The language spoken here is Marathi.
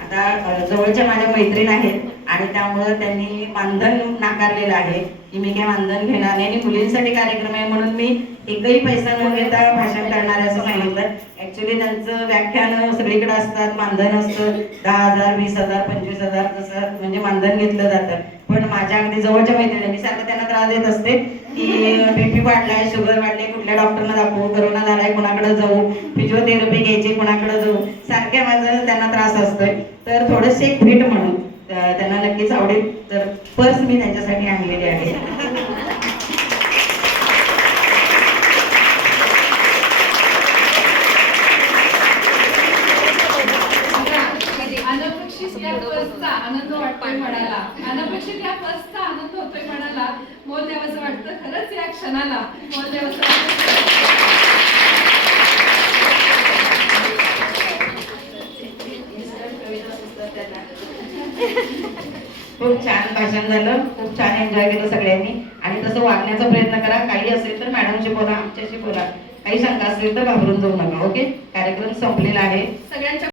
आता जवळच्या माझ्या मैत्रीण आहेत आणि त्यामुळं त्यांनी मानधन नाकारलेलं आहे. की मी काय मानधन घेणार नाही. आणि मुलींसाठी कार्यक्रम आहे म्हणून मी एकही पैसा न घेता भाषण करणार आहे असं सांगितलं ऍक्च्युली त्यांचं व्याख्यान सगळीकडे असतात. मानधन असतं. दहा हजार वीस हजार पंचवीस हजार तसं म्हणजे मानधन घेतलं जातं. पण माझ्या अगदी जवळच्या मैत्रिणी मी सारखं त्यांना त्रास देत असते. की बीपी वाढलाय शुगर वाढले कुठल्या डॉक्टरना दाखवू करोना झालाय कुणाकडे जाऊ फिजिओथेरपी घ्यायची कुणाकडे जाऊ सारख्या माझं त्यांना त्रास असतोय. तर थोडंसं एक भेट म्हणून त्यांना नक्कीच आवडेल. तर पर्स मी त्यांच्यासाठी आणलेली आहे आनंद वाटतोय म्हणाला. अनपेक्षित या बसचा आनंद होतोय म्हणाला. मोल द्यावंसं वाटतं खरंच या क्षणाला. मोल द्यावंसं वाटतं. खूप छान भाषण झालं. खूप छान एन्जॉय केलं सगळ्यांनी. आणि तसं वागण्याचा प्रयत्न करा. काही असेल तर मॅडमशी बोला आमच्याशी बोला. काही शंका असेल तर घाबरून जाऊ नका ओके? कार्यक्रम संपलेला आहे. सगळ्यांच्या